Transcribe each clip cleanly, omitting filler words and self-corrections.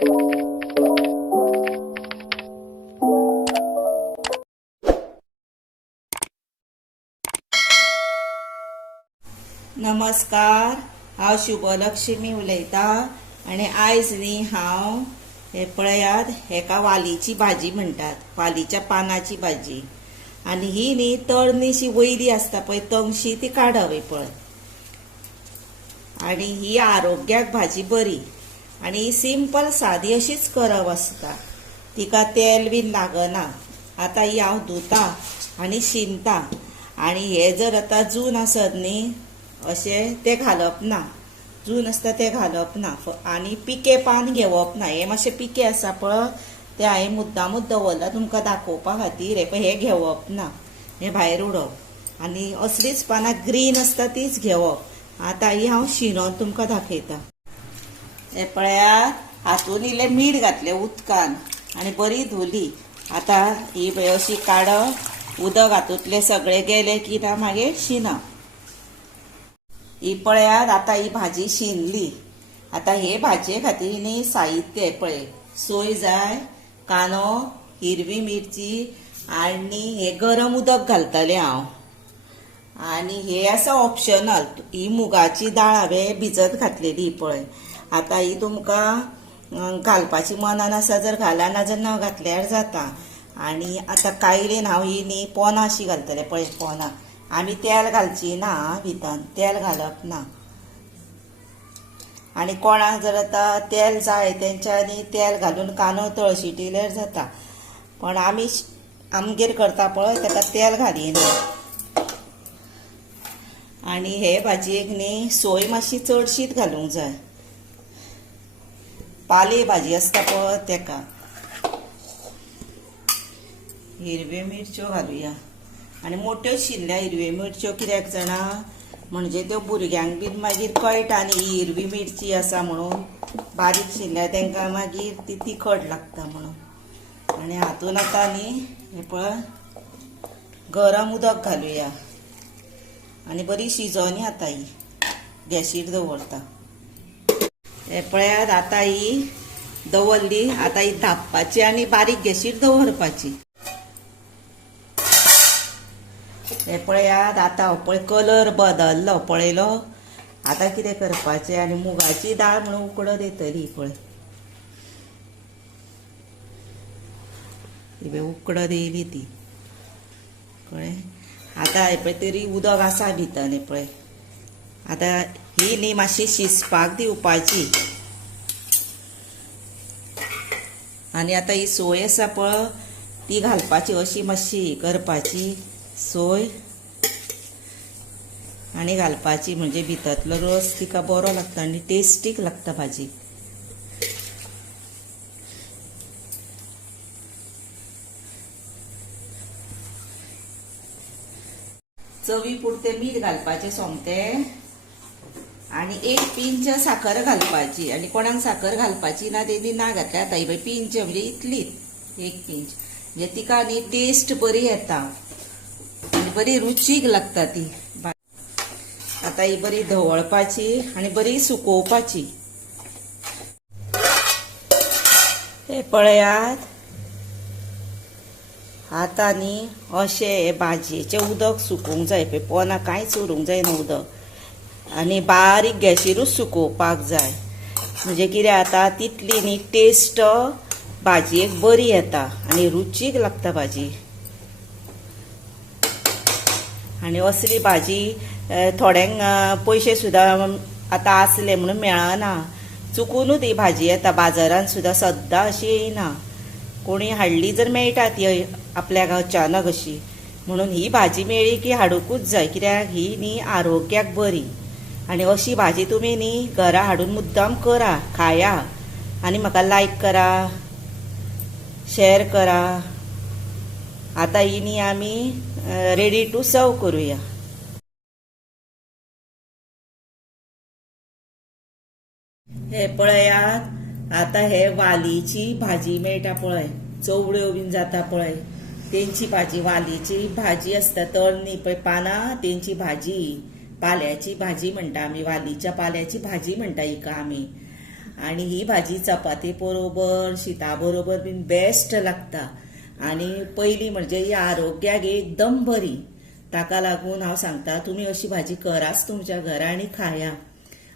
नमस्कार, हांव शुभलक्ष्मी उलयतां आनी आयज न्ही हांव हे पळयात हेका वालीची भाजी म्हणटात, वालीच्या पानाची भाजी। आनी ही न्ही तळनीशी वयली आसता पळय तंगशी ती काडप ही पळय। आनी ही आरोग्याक भाजी बरी आनी सिंपल सादी अशीच करप आसता, तिका तेल बीन लागना। आता ही हांव धुतां आनी शिनतां आनी हे जर आतां जून आसत न्ही अशें ते घालप ना, जून आसता ते घालप ना आनी पिके पान घेवप ना। हे मातशे पिके आसा पळय ते हांवें मुद्दामूच दवरला तुमकां दाखोवपा खातीर। हे पळय हे घेवप ना, हे भायर उडोवप आनी असलीच पानां ग्रीन आसता तीच घेवप। आतां ही हांव शिनोन तुमकां दाखयतां। हे पळयात हातून इल्लें मीठ घातलें उदकान आनी बरी धुली। आतां ही पळय अशी काडप, उदक हातूंतले सगळे गेले की ना मागीर शिनप। ही पळयात आतां ही भाजी शिनली। आतां हे भाजये खातीर न्ही साहित्य पळय, सोय जाय, कांदो, हिरवी मिरची आनी हे गरम उदक घालतलें हांव। आनी हे आसा ऑप्शनल, ही मुगाची दाळ हांवें भिजत घातलेली पळय। आतां ही तुमकां घालपाची मनान आसा जर घाला, नाजाल्यार न घातल्यार जाता। आनी आतां कायलेन हांव ही न्ही पोनां अशी घालतलें पळय, पोनां। आमी तेल घालची ना भितन, तेल घालप ना। आनी कोणाक जर आतां तेल जाय तेंच्यांनी तेल घालून कांदो तळशिटिल्यार जाता, पण आमी आमगेर करता पळय ताका तेल घालिना। आनी हे भाजयेक न्ही सोय मातशी चडशीच घालूंक जाय, पाले भाजी आसता पळय तेका। हिरव्यो मिरच्यो घालुया आनी मोठ्यो शिनल्या हिरव्यो मिरच्यो कित्याक जाणा म्हणजे त्यो भुरग्यांक बीन मागीर कळटा न्ही ही हिरवी मिरची आसा म्हणून, बारीक शिनल्या तांकां मागीर ती तिखट लागता म्हणून। आनी हातून आतां न्ही हे पळय गरम उदक घालुया आनी बरी शिजोनी आतां ही गॅसीर दवरता। हे पळयात आतां ही दवरली, आतां ही धापपाची आनी बारीक गॅसीर दवरपाची। हे पळयात आतां हो पळय कलर बदललो पळयलो। आतां कितें करपाचें, आनी मुगाची दाळ म्हणून उकडत येतली पळय, ही पळय उकडत येयली ती कळ्ळें। आतां हे पळय तरी उदक आसा भितर, हे पळय आतां ही न्ही मातशी शिजपाक दिवपाची। आनी आतां ही सोय आसा पळय ती घालपाची, अशी मातशी करपाची सोय आनी घालपाची, म्हणजे भितरलो रस तिका बरो लागता आनी टेस्टीक लागता भाजी। चवी पुरते मीठ घालपाचें सोमतें आनी एक पिंच साखर घालपाची। आनी कोणाक साखर घालपाची ना तेणी ना घातल्यार जाता, ही पळय पिंच म्हणजे इतलीच, एक पिंच, म्हणजे तिका न्ही टेस्ट बरी येता आनी बरी रुचीक लागता ती। आतां ही बरी धवळपाची आनी बरी सुकोवपाची। हे पळयात आतां न्ही अशें भाजयेचें उदक सुकोवंक जाय पळय, पोनां कांयच उरूंक जायना उदक, आनी बारीक गॅसीरूच सुकोवपाक जाय। म्हणजे कितें जाता तितली न्ही टेस्ट भाजयेक बरी येता आनी रुचीक लागता भाजी। आनी असली भाजी थोड्यांक पयशे सुद्दां आतां आसले म्हणून मेळना, चुकूनूच ही भाजी येता बाजारांत सुद्दां, सद्दां अशी येयना। कोणी हाडली जर मेळटा ती आपल्याक अचानक अशी, म्हणून ही भाजी मेळ्ळी की हाडूंकूच जाय, कित्याक ही न्ही आरोग्याक बरी। आनी अशी भाजी तुमी न्ही घरा हाडून मुद्दाम करा, खाया आनी म्हाका लायक करा, शेअर करा। आतां ही न्ही आमी रेडी टू सर्व करूया। हे पळयात आतां हे वालीची भाजी मेळटा पळय, चवळ्यो बीन जाता पळय तेंची भाजी, वालीची भाजी आसता तळनी पळय पानां तेंची भाजी, पाल्याची भाजी म्हणटा आमी, वालीच्या पाल्याची भाजी म्हणटा हिका आमी। आणि ही भाजी चपाती बरोबर शीता बरोबर बीन बेस्ट लागता आणि पहिली म्हणजे ही आरोग्याक एकदम बरी ताका लागून हांव सांगता तुमी अशी भाजी कराच तुमच्या घरा आणि खाया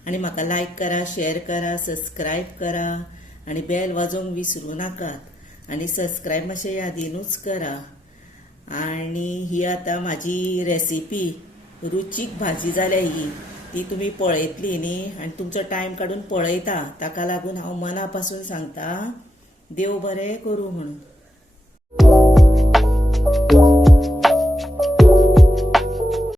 आणि म्हाका लायक करा शेअर करा सबस्क्राईब करा आणि बेल वाजोवंक विसरू नाकात आणि सबस्क्राईब मातशें यादीनूच करा आणि ही आता माझी रेसिपी रुचीक भाजी जाल्या ही ती तुम्ही पळयतली न्ही आणि तुमचो टायम काढून पळयता ताका लागून हांव मना पासून सांगता देव बरें करूं म्हणून